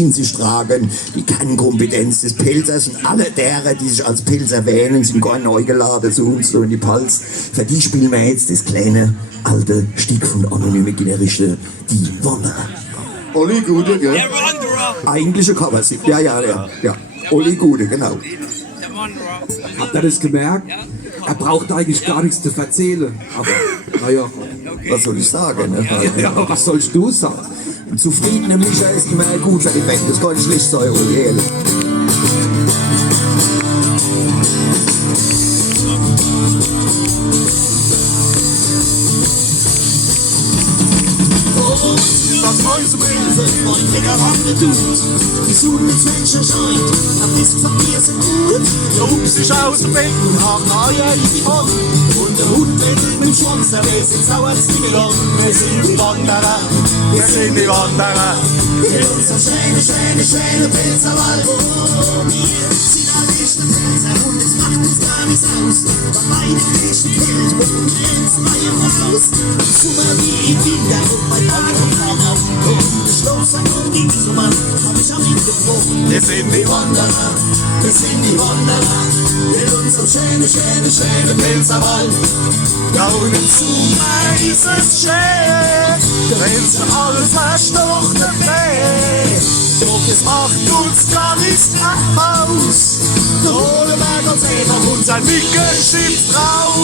in sich tragen. Die Kernkompetenz des Pilzers und alle derer, die sich als Pilzer wählen, sind gar neu geladen zu uns so in die Pals. Für die spielen wir jetzt das kleine, alte Stück von anonyme Gitarristen, die Wanderer. Olli Gude, gell? Der Wanderer. Eigentlich ein Cover, ja. Olli Gude, genau. Der Wanderer. Habt ihr das gemerkt? Er braucht eigentlich gar nichts zu erzählen. Aber, naja. Was soll ich sagen? Ne? Ja, was sollst du sagen? Ein zufriedener Mischer ist immer gut für die Band, das kann ich nicht sagen, Olli, ehrlich. Das Mäusebilde, mein Mega-Wande tut. Die Sonne zwischen scheint, am Mist von mir sind gut. Der Ups ist aus dem Bett und hat Eier in die Hand. Und der Hund wedelt mit dem Schwanz, der weiß jetzt auch als Ding lang. Wir sind die Wanderer, wir sind die Wanderer. In unserem schönen Pilzerwald. Wir sind alle echten Pilzer und es macht uns gar nichts aus. Bei meinem echten Bild und grenzen bei ihm raus. Sommer wie im Winter und bei anderen Farben auf dem Kopf. Geschlossen und im Sommer hab ich am Ende gebrochen. Wir sind die Wanderer, wir sind die Wanderer. In unserem schönen Pilzerwald. Da unten Sommer ist es schön, wenn's für alles verstochen wird. Doch es macht uns gar nichts aus. Da holen wir uns einfach unser Mückenstift raus.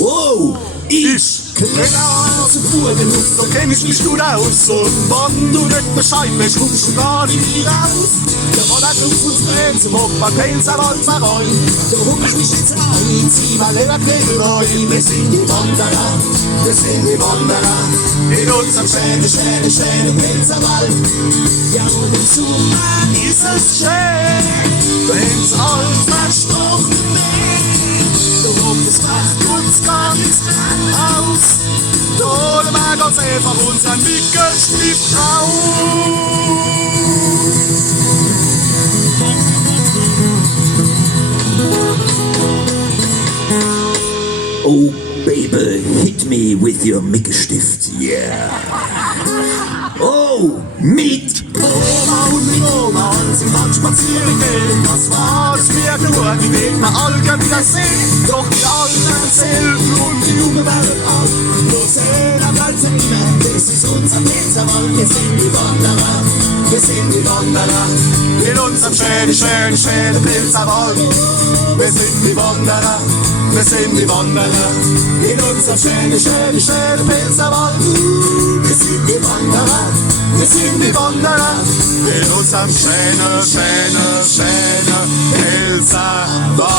Wow! Ich genau aus dem Fuhrgenuss, so kenn ich mich gut aus. Und wenn du nicht Bescheid weißt, kommst du gar nicht wieder raus. Der Roller auf uns Grenzen, hoch beim Pilzerwald verein. Da huck ich mich jetzt ein, zieh mal in der Knebel rein. Wir sind die Wanderer, wir sind die Wanderer. In unserem schönen Pilzerwald. Ja, und im Sommer ist es schön, wenn's alles versprochen wird. Doch das macht uns gar nichts aus. Da holen wir ganz einfach unseren Mückenstift raus. Oh, baby, hit me with your Mickelstift, yeah. Oh, meat! Oma und die Oma sind Wand spazieren gehen. Das war's mir nur, die werden wir alle gern wieder sehen. Doch die Alten erzählen und die Jungen werden alt. Nur sehen am Alzheimer, das ist unser Pilzerwald. Wir sind die Wanderer, wir sind die Wanderer. In unserem schönen Pilzerwald. Wir sind die Wanderer, wir sind die Wanderer. In unserem schönen Pilzerwald. Wir sind die Wanderer, wir sind die Wanderer. In unserem schönen Pilzerwald.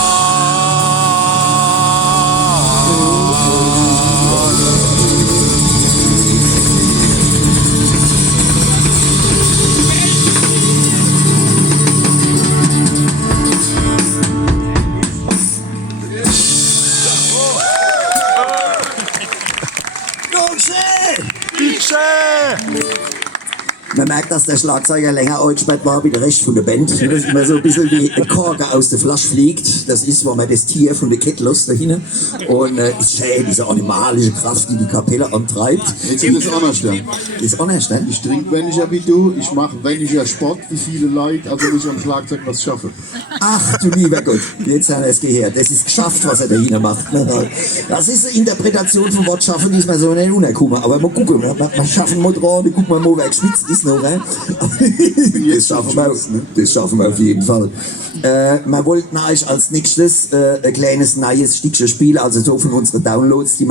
Man merkt, dass der Schlagzeuger länger eingesperrt war wie der Rest von der Band. Das ist immer so ein bisschen wie ein Korken aus der Flasche fliegt. Das ist, wo man das Tier von der Kette lässt da hinten. Und ist schön, diese animalische Kraft, die die Kapelle antreibt. Jetzt ist das anders, ja. Ist anders, ne? Ich trinke weniger wie du, ich mache weniger Sport wie viele Leute, also muss ich am Schlagzeug was schaffen. Ach du lieber Gott, jetzt haben wir es gehört. Das ist geschafft, was er da hinten macht. Das ist eine Interpretation von Wort schaffen, die ist mir so nicht unerkommen. Aber mal gucken, wir schaffen mal dran, gucken wir mal, wer geschwitzt ist noch. Das schaffen wir auf jeden Fall. Wir wollten euch als nächstes ein kleines neues Stückchen spielen, also so von unseren Downloads, die